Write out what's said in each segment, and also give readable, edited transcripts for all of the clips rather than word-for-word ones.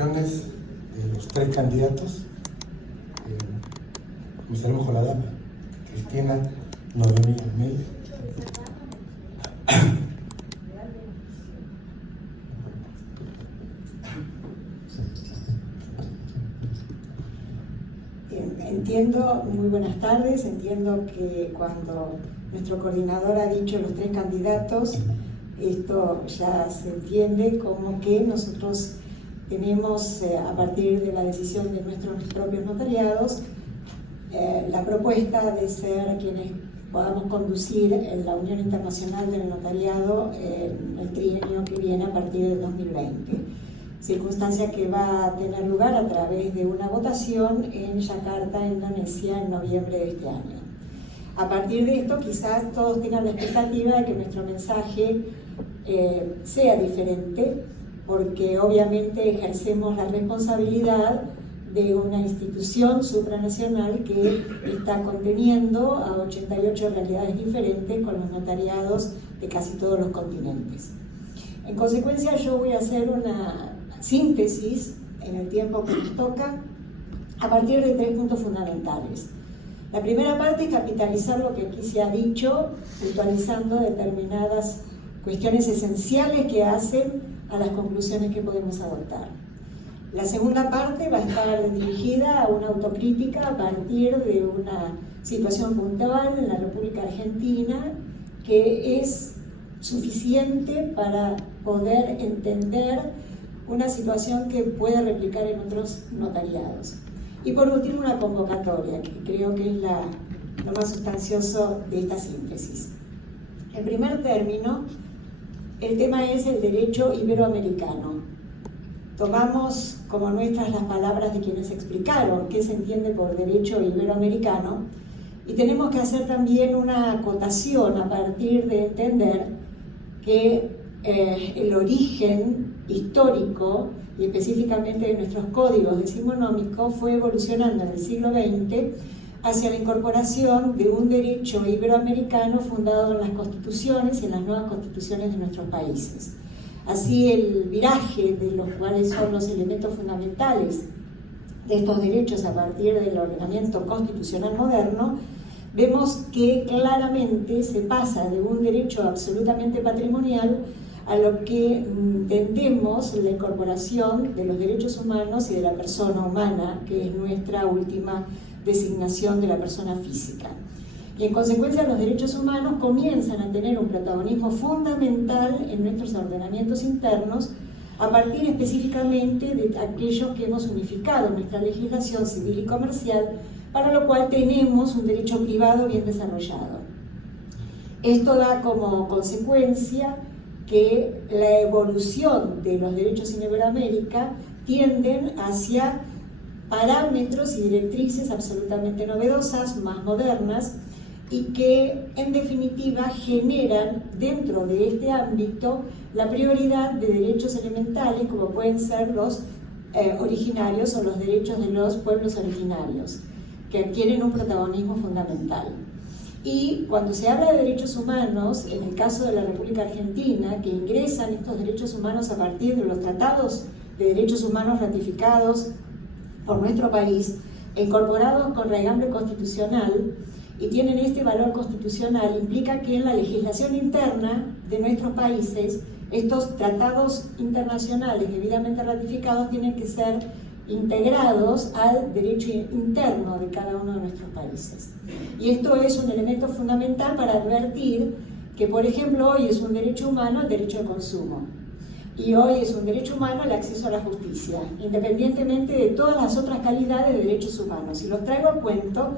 exposiciones de los tres candidatos. Comenzaremos con la dama, Cristina Noemí Almeida. Entiendo, muy buenas tardes, entiendo que cuando nuestro coordinador ha dicho los tres candidatos, esto ya se entiende como que nosotros tenemos, a partir de la decisión de nuestros propios notariados, la propuesta de ser quienes podamos conducir en la Unión Internacional del Notariado en el trienio que viene a partir del 2020. Circunstancia que va a tener lugar a través de una votación en Yakarta, Indonesia, en noviembre de este año. A partir de esto, quizás todos tengan la expectativa de que nuestro mensaje sea diferente, porque obviamente ejercemos la responsabilidad de una institución supranacional que está conteniendo a 88 realidades diferentes con los notariados de casi todos los continentes. En consecuencia, yo voy a hacer una síntesis en el tiempo que nos toca a partir de tres puntos fundamentales. La primera parte es capitalizar lo que aquí se ha dicho, puntualizando determinadas cuestiones esenciales que hacen a las conclusiones que podemos adoptar. La segunda parte va a estar dirigida a una autocrítica a partir de una situación puntual en la República Argentina que es suficiente para poder entender una situación que puede replicar en otros notariados. Y por último, una convocatoria, que creo que es lo más sustancioso de esta síntesis. En primer término, el tema es el derecho iberoamericano. Tomamos como nuestras las palabras de quienes explicaron qué se entiende por derecho iberoamericano y tenemos que hacer también una acotación a partir de entender que el origen histórico y específicamente de nuestros códigos decimonómicos fue evolucionando en el siglo XX hacia la incorporación de un derecho iberoamericano fundado en las constituciones y en las nuevas constituciones de nuestros países. Así, el viraje de los cuales son los elementos fundamentales de estos derechos a partir del ordenamiento constitucional moderno, vemos que claramente se pasa de un derecho absolutamente patrimonial a lo que entendemos la incorporación de los derechos humanos y de la persona humana, que es nuestra última designación de la persona física. Y en consecuencia los derechos humanos comienzan a tener un protagonismo fundamental en nuestros ordenamientos internos a partir específicamente de aquellos que hemos unificado en nuestra legislación civil y comercial, para lo cual tenemos un derecho privado bien desarrollado. Esto da como consecuencia que la evolución de los derechos en Iberoamérica tienden hacia parámetros y directrices absolutamente novedosas, más modernas, y que en definitiva generan dentro de este ámbito la prioridad de derechos elementales como pueden ser los originarios o los derechos de los pueblos originarios, que adquieren un protagonismo fundamental. Y cuando se habla de derechos humanos, en el caso de la República Argentina, que ingresan estos derechos humanos a partir de los tratados de derechos humanos ratificados por nuestro país, incorporados con raigambre constitucional, y tienen este valor constitucional, implica que en la legislación interna de nuestros países, estos tratados internacionales debidamente ratificados tienen que ser integrados al derecho interno de cada uno de nuestros países. Y esto es un elemento fundamental para advertir que, por ejemplo, hoy es un derecho humano el derecho de consumo. Y hoy es un derecho humano el acceso a la justicia, independientemente de todas las otras calidades de derechos humanos. Y los traigo a cuento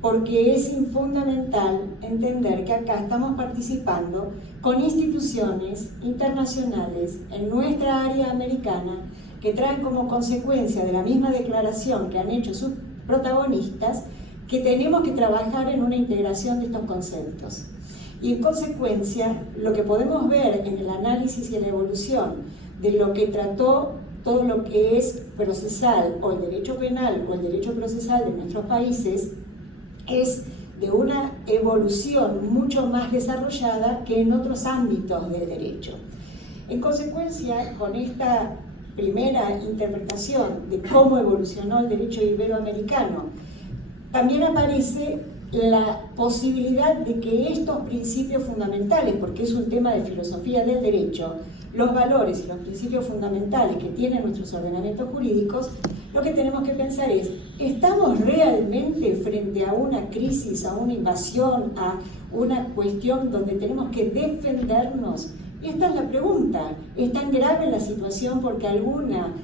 porque es fundamental entender que acá estamos participando con instituciones internacionales en nuestra área americana que traen como consecuencia de la misma declaración que han hecho sus protagonistas que tenemos que trabajar en una integración de estos conceptos. Y en consecuencia, lo que podemos ver en el análisis y en la evolución de lo que trató todo lo que es procesal o el derecho penal o el derecho procesal de nuestros países es de una evolución mucho más desarrollada que en otros ámbitos del derecho. En consecuencia, con esta primera interpretación de cómo evolucionó el derecho iberoamericano, también aparece la posibilidad de que estos principios fundamentales, porque es un tema de filosofía del derecho, los valores y los principios fundamentales que tienen nuestros ordenamientos jurídicos, lo que tenemos que pensar es, ¿estamos realmente frente a una crisis, a una invasión, a una cuestión donde tenemos que defendernos? Y esta es la pregunta. ¿Es tan grave la situación porque alguna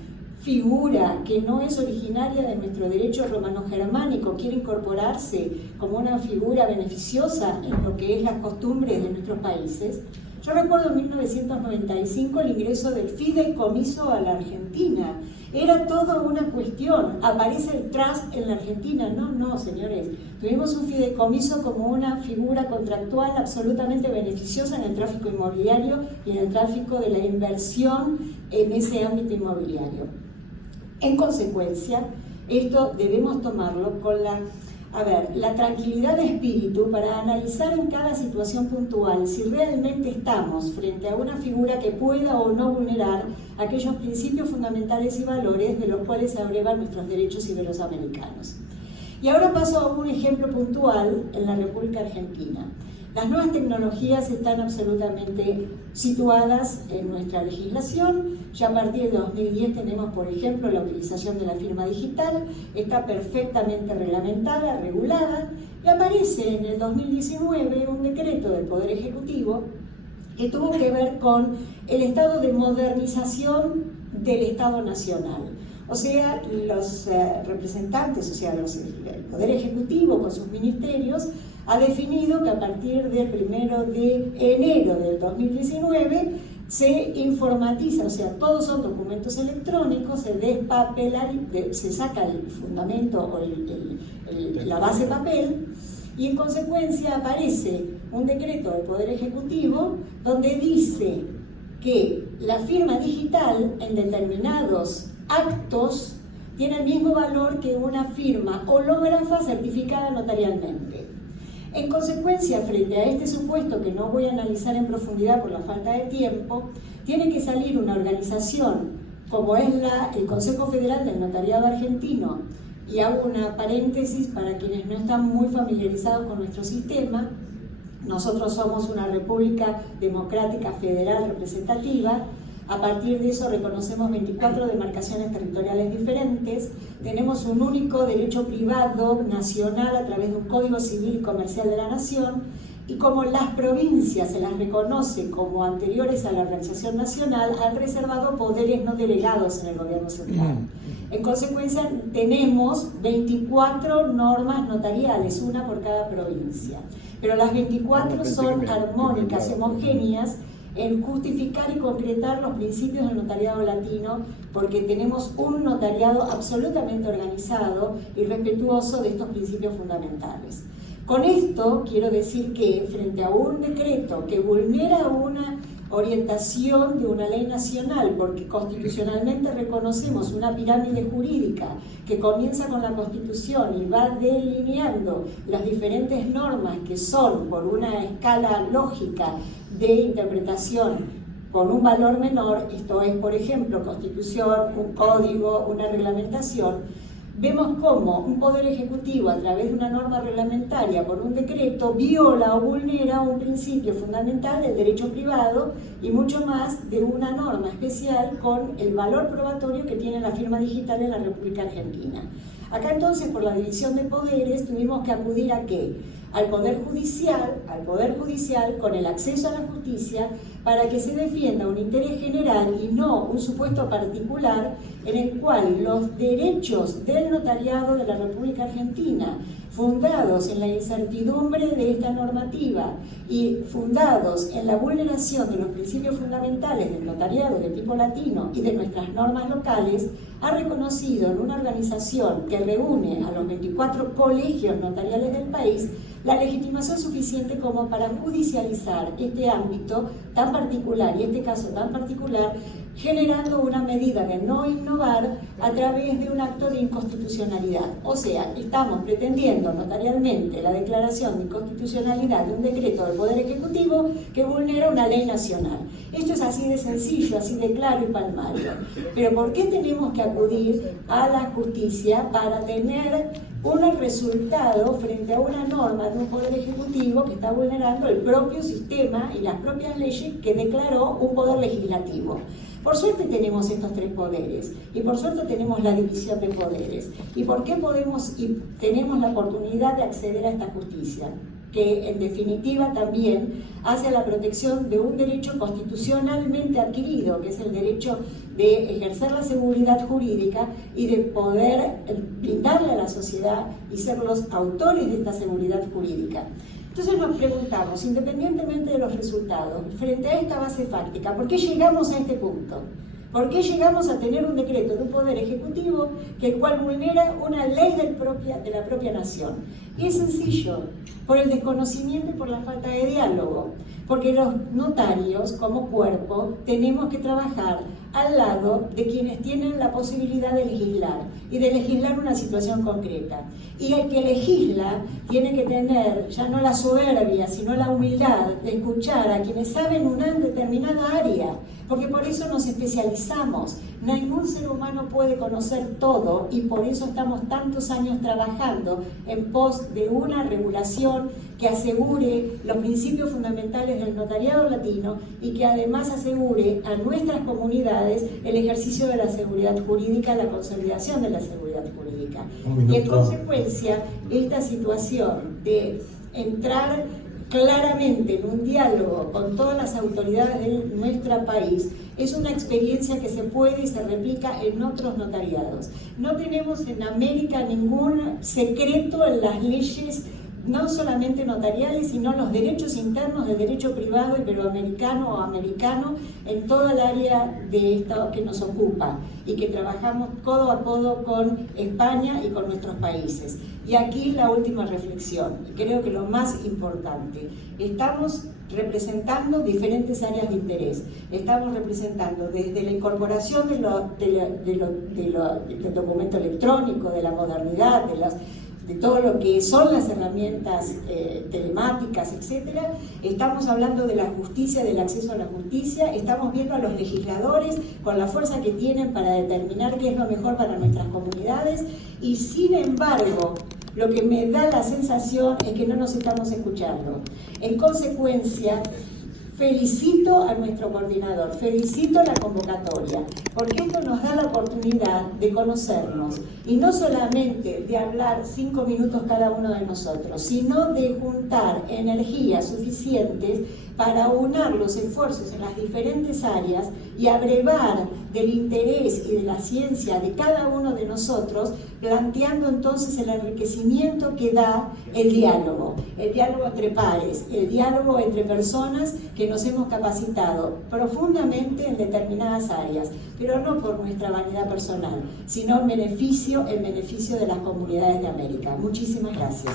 figura que no es originaria de nuestro derecho romano-germánico quiere incorporarse como una figura beneficiosa en lo que es las costumbres de nuestros países? Yo recuerdo en 1995 el ingreso del fideicomiso a la Argentina. Era toda una cuestión. ¿Aparece el trust en la Argentina? No, señores. Tuvimos un fideicomiso como una figura contractual absolutamente beneficiosa en el tráfico inmobiliario y en el tráfico de la inversión en ese ámbito inmobiliario. En consecuencia, esto debemos tomarlo con la tranquilidad de espíritu para analizar en cada situación puntual si realmente estamos frente a una figura que pueda o no vulnerar aquellos principios fundamentales y valores de los cuales se abrevan nuestros derechos iberoamericanos. Y ahora paso a un ejemplo puntual en la República Argentina. Las nuevas tecnologías están absolutamente situadas en nuestra legislación. Ya a partir de 2010 tenemos, por ejemplo, la utilización de la firma digital, está perfectamente reglamentada, regulada, y aparece en el 2019 un decreto del Poder Ejecutivo que tuvo que ver con el estado de modernización del Estado Nacional. O sea, los representantes, o sea, el Poder Ejecutivo con sus ministerios, ha definido que a partir del 1 de enero del 2019 se informatiza, o sea, todos son documentos electrónicos, se despapela, se saca el fundamento o la base papel, y en consecuencia aparece un decreto del Poder Ejecutivo donde dice que la firma digital en determinados actos tiene el mismo valor que una firma hológrafa certificada notarialmente. En consecuencia, frente a este supuesto que no voy a analizar en profundidad por la falta de tiempo, tiene que salir una organización como es el Consejo Federal del Notariado Argentino, y hago una paréntesis para quienes no están muy familiarizados con nuestro sistema. Nosotros somos una república democrática federal representativa. A partir de eso reconocemos 24 demarcaciones territoriales diferentes, tenemos un único derecho privado nacional a través de un Código Civil y Comercial de la Nación, y como las provincias se las reconoce como anteriores a la organización nacional, han reservado poderes no delegados en el gobierno central. En consecuencia, tenemos 24 normas notariales, una por cada provincia, pero las 24 son armónicas y homogéneas en justificar y concretar los principios del notariado latino, porque tenemos un notariado absolutamente organizado y respetuoso de estos principios fundamentales. Con esto quiero decir que frente a un decreto que vulnera una orientación de una ley nacional, porque constitucionalmente reconocemos una pirámide jurídica que comienza con la Constitución y va delineando las diferentes normas que son por una escala lógica de interpretación con un valor menor, esto es, por ejemplo, Constitución, un código, una reglamentación. Vemos cómo un Poder Ejecutivo, a través de una norma reglamentaria, por un decreto, viola o vulnera un principio fundamental del derecho privado y mucho más de una norma especial con el valor probatorio que tiene la firma digital en la República Argentina. Acá entonces, por la división de poderes, tuvimos que acudir ¿a qué? Al Poder Judicial con el acceso a la justicia para que se defienda un interés general y no un supuesto particular en el cual los derechos del notariado de la República Argentina, fundados en la incertidumbre de esta normativa y fundados en la vulneración de los principios fundamentales del notariado de tipo latino y de nuestras normas locales, ha reconocido en una organización que reúne a los 24 colegios notariales del país la legitimación suficiente como para judicializar este ámbito tan particular y este caso tan particular generando una medida de no innovar a través de un acto de inconstitucionalidad. O sea, estamos pretendiendo notarialmente la declaración de inconstitucionalidad de un decreto del Poder Ejecutivo que vulnera una ley nacional. Esto es así de sencillo, así de claro y palmario. Pero ¿por qué tenemos que acudir a la justicia para tener un resultado frente a una norma de un Poder Ejecutivo que está vulnerando el propio sistema y las propias leyes que declaró un Poder Legislativo? Por suerte tenemos estos tres poderes y por suerte tenemos la división de poderes. ¿Y por qué podemos y tenemos la oportunidad de acceder a esta justicia? Que en definitiva también hace la protección de un derecho constitucionalmente adquirido, que es el derecho de ejercer la seguridad jurídica y de poder brindarle a la sociedad y ser los autores de esta seguridad jurídica. Entonces nos preguntamos, independientemente de los resultados, frente a esta base fáctica, ¿por qué llegamos a este punto? ¿Por qué llegamos a tener un decreto de un Poder Ejecutivo que el cual vulnera una ley de la propia nación? Y es sencillo, por el desconocimiento y por la falta de diálogo, porque los notarios como cuerpo tenemos que trabajar al lado de quienes tienen la posibilidad de legislar y de legislar una situación concreta. Y el que legisla tiene que tener ya no la soberbia, sino la humildad de escuchar a quienes saben una determinada área, porque por eso nos especializamos. Ningún ser humano puede conocer todo y por eso estamos tantos años trabajando en pos de una regulación que asegure los principios fundamentales del notariado latino y que además asegure a nuestras comunidades el ejercicio de la seguridad jurídica, la consolidación de la seguridad jurídica. Y en consecuencia, esta situación de entrar claramente en un diálogo con todas las autoridades de nuestro país es una experiencia que se puede y se replica en otros notariados. No tenemos en América ningún secreto en las leyes, no solamente notariales, sino los derechos internos del derecho privado iberoamericano o americano en toda el área de esto que nos ocupa y que trabajamos codo a codo con España y con nuestros países. Y aquí la última reflexión, y creo que lo más importante, estamos representando diferentes áreas de interés. Estamos representando desde la incorporación del documento electrónico, de la modernidad, de todo lo que son las herramientas telemáticas, etcétera. Estamos hablando de la justicia, del acceso a la justicia. Estamos viendo a los legisladores con la fuerza que tienen para determinar qué es lo mejor para nuestras comunidades y sin embargo lo que me da la sensación es que no nos estamos escuchando. En consecuencia, felicito a nuestro coordinador, felicito la convocatoria, porque esto nos da la oportunidad de conocernos y no solamente de hablar 5 minutos cada uno de nosotros, sino de juntar energías suficientes para aunar los esfuerzos en las diferentes áreas y abrevar del interés y de la ciencia de cada uno de nosotros, planteando entonces el enriquecimiento que da el diálogo entre pares, el diálogo entre personas que nos hemos capacitado profundamente en determinadas áreas, pero no por nuestra vanidad personal, sino en beneficio de las comunidades de América. Muchísimas gracias.